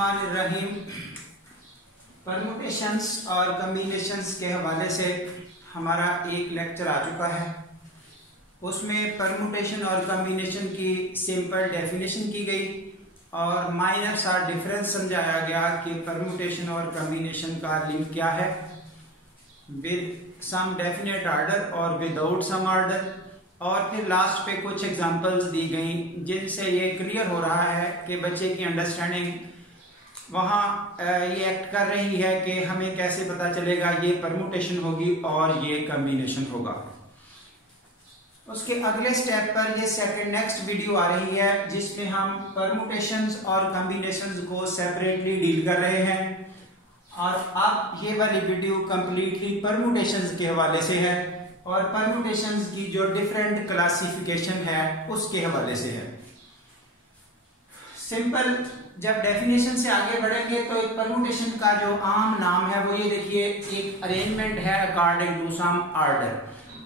बिस्मिल्लाहिर्रहमानिर्रहीम। परमुटेशंस और कम्बिनेशंस के हवाले से हमारा एक लेक्चर आ चुका है। उसमें परमुटेशन और कम्बिनेशन की सिंपल डेफिनेशन की गई और माइनर सा डिफरेंस समझाया गया कि परमुटेशन और कम्बिनेशन का लिंक क्या है, विद सम डेफिनेट आर्डर और विदाउट सम आर्डर। और फिर लास्ट पे कुछ एग्जांपल्स दी गई जिनसे ये क्लियर हो रहा है कि बच्चे की अंडरस्टैंडिंग वहाँ ये एक्ट कर रही है कि हमें कैसे पता चलेगा ये परमुटेशन होगी और ये कम्बिनेशन होगा। उसके अगले स्टेप पर ये सेकंड नेक्स्ट वीडियो आ रही है जिसमें हम परमुटेशंस और कम्बिनेशंस को सेपरेटली डील कर रहे हैं। और अब ये वाली वीडियो कंप्लीटली परमुटेशंस के हवाले से है और परमुटेशंस की जो डिफरेंट क्लासिफिकेशन है उसके हवाले से है। सिंपल जब डेफिनेशन से आगे बढ़ेंगे तो एक परमुटेशन का जो आम नाम है वो ये देखिए, एक अरेंजमेंट है according to some order.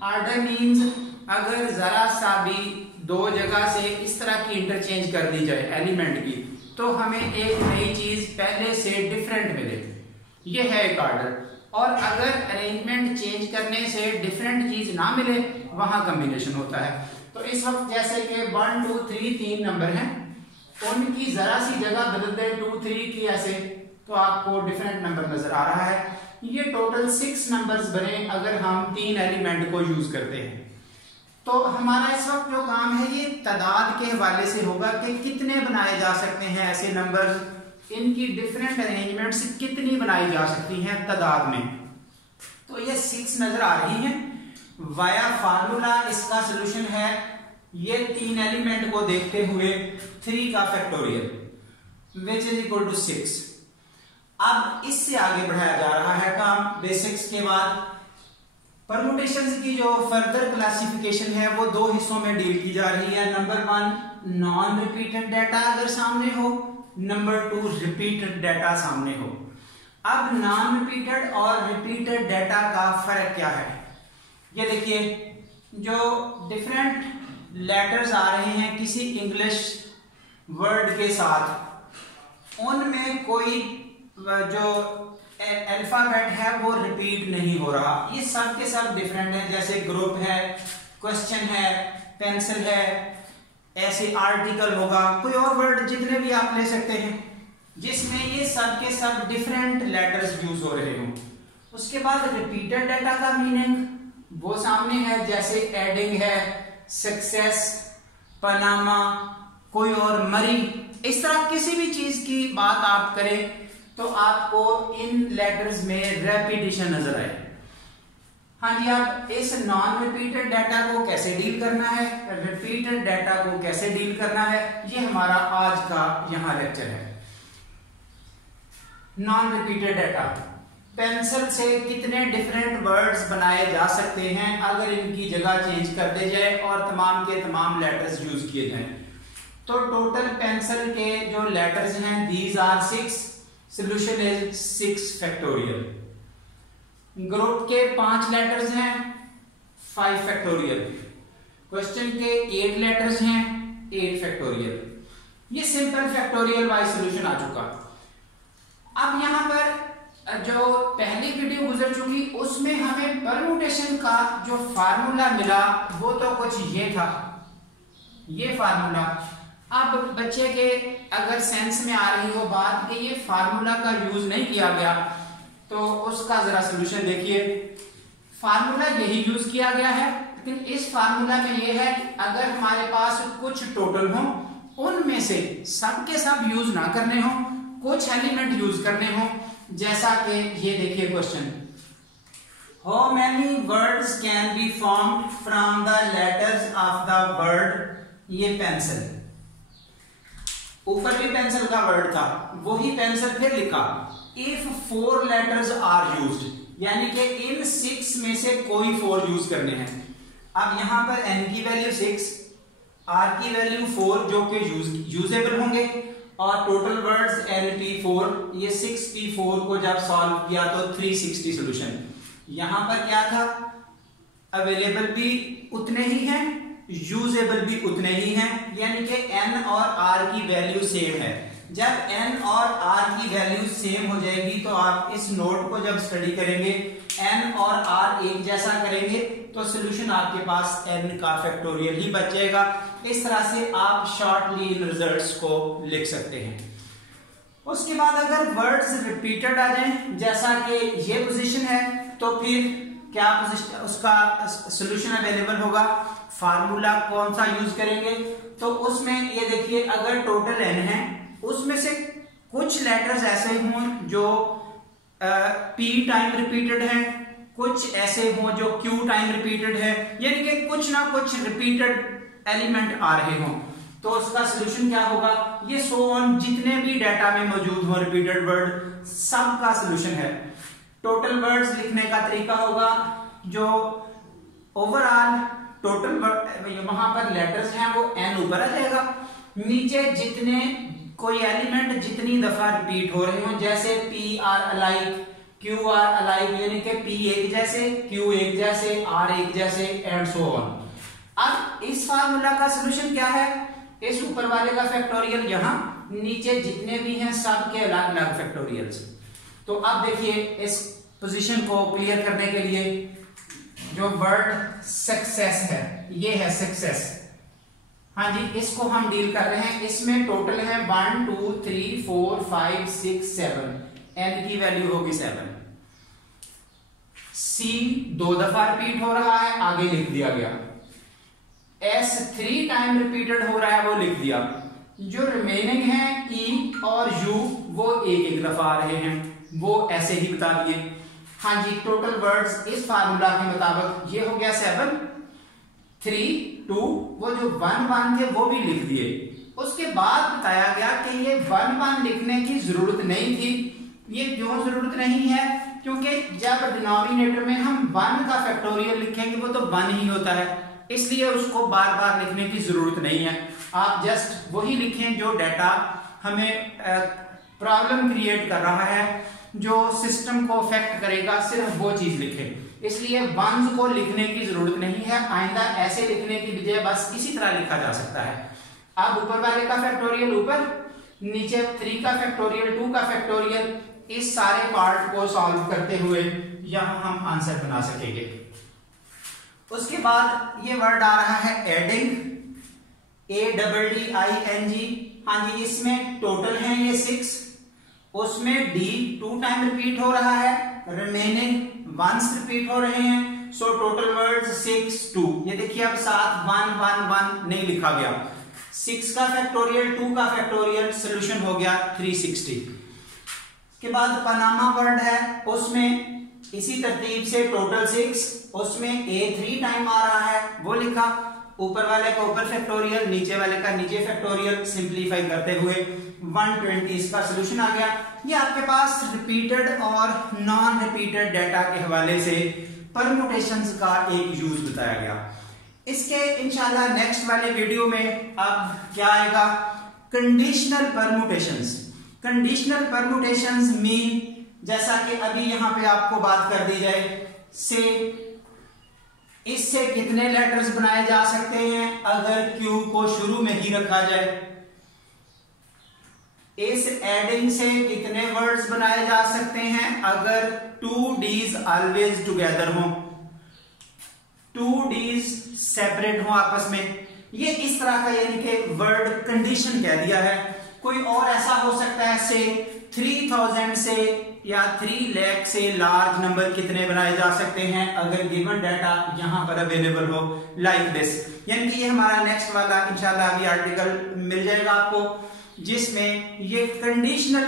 Order means अगर जरा सा भी दो जगह से इस तरह की इंटरचेंज कर दी जाए एलिमेंट की तो हमें एक नई चीज पहले से डिफरेंट मिले, ये है एक आर्डर। और अगर अरेंजमेंट चेंज करने से डिफरेंट चीज ना मिले वहां कम्बिनेशन होता है। तो इस वक्त जैसे कि 1 2 3 3 नंबर हैं, उनकी जरा सी जगह बदल दे 2 3 की ऐसे तो आपको डिफरेंट नंबर नजर आ रहा है। ये टोटल 6 नंबर्स बने अगर हम 3 एलिमेंट को यूज करते हैं। तो हमारा इस वक्त जो काम है ये तादाद के हवाले से होगा कि कितने बनाए जा सकते हैं ऐसे नंबर, इनकी डिफरेंट अरेंजमेंट्स कितनी बनाई जा सकती हैं तादाद में। तो ये 6 नजर आ रही हैं। वाया फार्मूला इसका सलूशन है ये 3 एलिमेंट को देखते हुए 3 का factorial which is equal to 6। अब इससे आगे बढ़ाया जा रहा है काम। बेसिक्स के बाद परमुटेशंस की जो फर्दर क्लासिफिकेशन है वो 2 हिस्सों में डील की जा रही है। नंबर 1 नॉन रिपीटेड डाटा अगर सामने हो, नंबर 2 रिपीटेड डाटा सामने हो। अब नॉन रिपीटेड और रिपीटेड डाटा का फर्क क्या है, ये देखिए, जो डिफरेंट लेटर्स आ रहे हैं किसी इंग्लिश वर्ड के साथ, उनमें कोई जो अल्फाबेट है वो रिपीट नहीं हो रहा, ये सब के सब डिफरेंट है। जैसे ग्रुप है, क्वेश्चन है, पेंसिल है, ऐसे आर्टिकल होगा, कोई और वर्ड जितने भी आप ले सकते हैं जिसमें ये सब के सब डिफरेंट लेटर्स यूज हो रहे हो। उसके बाद रिपीटेड डाटा का मीनिंग वो सामने है, जैसे एडिंग है, सक्सेस, पनामा, कोई और मरी, इस तरह किसी भी चीज की बात आप करें तो आपको इन लेटर्स में रेपिटेशन नजर आए। हाँ जी, अब इस नॉन रिपीटेड डाटा को कैसे डील करना है, रिपीटेड डाटा को कैसे डील करना है, ये हमारा आज का यहां लेक्चर है। नॉन रिपीटेड डाटा, पेंसिल से कितने डिफरेंट वर्ड्स बनाए जा सकते हैं अगर इनकी जगह चेंज कर दे जाए और तमाम के तमाम लेटर्स यूज किए जाएं। तो टोटल पेंसिल के जो लेटर्स हैं these are 6, solution is 6 factorial. Group के 5 लेटर्स हैं 5 फैक्टोरियल। क्वेश्चन के 8 लेटर्स हैं 8 फैक्टोरियल। ये सिंपल फैक्टोरियल वाइज सॉल्यूशन आ चुका। अब यहां पर जो पहली वीडियो गुजर चुकी उसमें हमें परमुटेशन का जो फार्मूला मिला वो तो कुछ ये था, ये फार्मूला। अब बच्चे के अगर सेंस में आ रही हो बात कि ये फार्मूला का यूज नहीं किया गया तो उसका जरा सॉल्यूशन देखिए। फार्मूला यही यूज किया गया है, लेकिन इस फार्मूला में ये है कि अगर हमारे पास कुछ टोटल हो उनमें से सब के सब यूज ना करने हो, कुछ एलिमेंट यूज करने हो। जैसा कि ये देखिए question, how many words can be formed from the letters of the word, ये पेंसिल, ऊपर भी पेंसिल का वर्ड था, वही पेंसिल फिर लिखा, इफ 4 लेटर्स आर यूज्ड, यानी कि इन 6 में से कोई 4 यूज करने हैं। अब यहां पर n की वैल्यू 6, r की वैल्यू 4 जो कि यूजेबल होंगे और टोटल वर्ड्स NP4, ये 6P4 को जब सॉल्व किया तो 360 सॉल्यूशन। यहां पर क्या था, अवेलेबल भी उतने ही हैं, यूजेबल भी उतने ही हैं, यानी कि n और r की वैल्यू सेम है। जब n और r की वैल्यू सेम हो जाएगी तो आप इस नोट को जब स्टडी करेंगे, n और r एक जैसा करेंगे तो सोल्यूशन आपके पास n का फैक्टोरियल ही बच जाएगा। इस तरह से आप शॉर्टली इन रिजल्ट्स को लिख सकते हैं। उसके बाद अगर वर्ड्स रिपीटेड आ जाएं, जैसा कि ये पोजीशन है, तो फिर क्या पोजीशन उसका सोल्यूशन अवेलेबल होगा। फार्मूला कौन सा यूज करेंगे, तो उसमें ये देखिए, अगर टोटल n है उसमें से कुछ लेटर्स ऐसे हों जो p टाइम रिपीटेड है, कुछ ऐसे हों जो q टाइम रिपीटेड है, यानी कि कुछ ना कुछ रिपीटेड एलिमेंट आ रहे हों, तो उसका सोल्यूशन क्या होगा। ये सो ऑन जितने भी डाटा में मौजूद हो रिपीटेड वर्ड सब का सोल्यूशन है। टोटल वर्ड्स लिखने का तरीका होगा, जो ओवरऑल टोटल वहां पर लेटर्स हैं वो n ऊपर आ जाएगा, नीचे जितने कोई एलिमेंट जितनी दफा रिपीट हो रहे हो, जैसे p are alike, q are alike, यानी कि p एक जैसे, q एक जैसे, r एक जैसे एंड सो ऑन। अब इस फार्मूला का सोल्यूशन क्या है, इस ऊपर वाले का फैक्टोरियल यहाँ, नीचे जितने भी हैं सब के अलग अलग फैक्टोरियल्स। तो अब देखिए इस पोजीशन को क्लियर करने के लिए, जो वर्ड सक्सेस है, ये है सक्सेस, हाँ जी, इसको हम डील कर रहे हैं। इसमें टोटल है 1 2 3 4 5 6 7, n की वैल्यू होगी 7। C 2 दफा रिपीट हो रहा है, आगे लिख दिया गया। S 3 टाइम रिपीटेड हो रहा है, वो लिख दिया। जो रिमेनिंग है E और U वो एक एक दफा आ रहे हैं, वो ऐसे ही बता दिए। हाँ जी, टोटल वर्ड्स इस फार्मूला के मुताबिक ये हो गया 7 3 2, वो जो 1 1 थे वो भी लिख दिए। उसके बाद बताया गया कि ये 1 1 लिखने की जरूरत नहीं थी। ये क्यों जरूरत नहीं है, क्योंकि जब डिनोमिनेटर में हम 1 का फैक्टोरियल लिखेंगे वो तो 1 ही होता है, इसलिए उसको बार बार लिखने की जरूरत नहीं है। आप जस्ट वही लिखें जो डाटा हमें प्रॉब्लम क्रिएट कर रहा है, जो सिस्टम को अफेक्ट करेगा, सिर्फ वो चीज लिखें। इसलिए वंस को लिखने की जरूरत नहीं है, आइंदा ऐसे लिखने की बजाय बस इसी तरह लिखा जा सकता है। अब ऊपर वाले का फैक्टोरियल ऊपर, नीचे 3 का फैक्टोरियल, 2 का फैक्टोरियल, इस सारे पार्ट को सॉल्व करते हुए यहां हम आंसर बना सकेंगे। उसके बाद ये वर्ड आ रहा है एडिंग, ADDING। हाँ जी, इसमें टोटल है ये 6, उसमें D 2 टाइम रिपीट हो रहा है, रिमेनिंग वंस रिपीट हो रहे हैं, सो टोटल वर्ड्स 6 2। ये देखिए अब साथ 1 1 1 नहीं लिखा गया। 6 का फैक्टोरियल, 2 का फैक्टोरियल, सोल्यूशन हो गया 360। के बाद पनामा वर्ड है, उसमें इसी तरतीब से टोटल 6, उसमें A 3 टाइम आ रहा है, वो लिखा। ऊपर वाले का ऊपर फैक्टोरियल, नीचे वाले का नीचे फैक्टोरियल, सिंप्लीफाई करते हुए 120 इसका सोल्यूशन आ गया। ये आपके पास रिपीटेड और नॉन रिपीटेड डाटा के हवाले से परम्यूटेशंस का एक यूज बताया गया। इसके इंशाल्लाह नेक्स्ट वाले वीडियो में अब क्या आएगा, conditional permutations. Conditional permutations mean, जैसा कि अभी यहां पे आपको बात कर दी जाए, से इससे कितने लेटर्स बनाए जा सकते हैं अगर Q को शुरू में ही रखा जाए। इस एडिंग से कितने वर्ड्स बनाए जा सकते हैं अगर 2 D's ऑलवेज टुगेदर हो, 2 D's सेपरेट हो आपस में। ये इस तरह का यानी कि वर्ड कंडीशन कह दिया है। कोई और ऐसा हो सकता है, से 3000 से या 3 लाख से लार्ज नंबर कितने बनाए जा सकते हैं अगर गिवन डाटा यहां पर अवेलेबल हो, लाइक दिस। यानी कि ये हमारा नेक्स्ट वाला इंशाल्लाह अभी आर्टिकल मिल जाएगा आपको, जिसमें ये कंडीशनल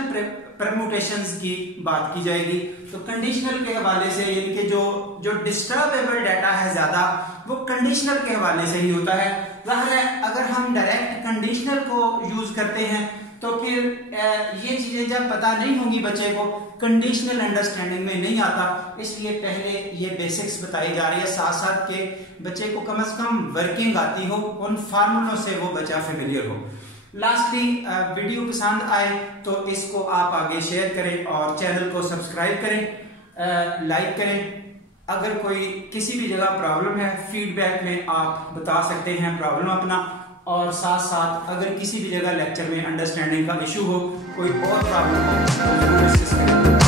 परम्यूटेशंस की बात की जाएगी। तो कंडीशनल के हवाले से यानी कि जो डिस्टर्बेबल डाटा है ज्यादा, वो कंडीशनल के हवाले से ही होता है। जाहिर है अगर हम डायरेक्ट कंडीशनल को यूज करते हैं तो फिर ये चीजें जब पता नहीं होंगी बच्चे को, कंडीशनल अंडरस्टैंडिंग में नहीं आता। इसलिए पहले ये बेसिक्स बताई जा रही है, साथ साथ के बच्चे को कम से कम वर्किंग आती हो, उन फार्मूलों से वो बच्चा फेमिलियर हो। लास्टली वीडियो पसंद आए तो इसको आप आगे शेयर करें और चैनल को सब्सक्राइब करें, लाइक करें। अगर कोई किसी भी जगह प्रॉब्लम है, फीडबैक में आप बता सकते हैं प्रॉब्लम अपना, और साथ साथ अगर किसी भी जगह लेक्चर में अंडरस्टैंडिंग का इशू हो, कोई और प्रॉब्लम हो तो जरूर डिस्कस करें।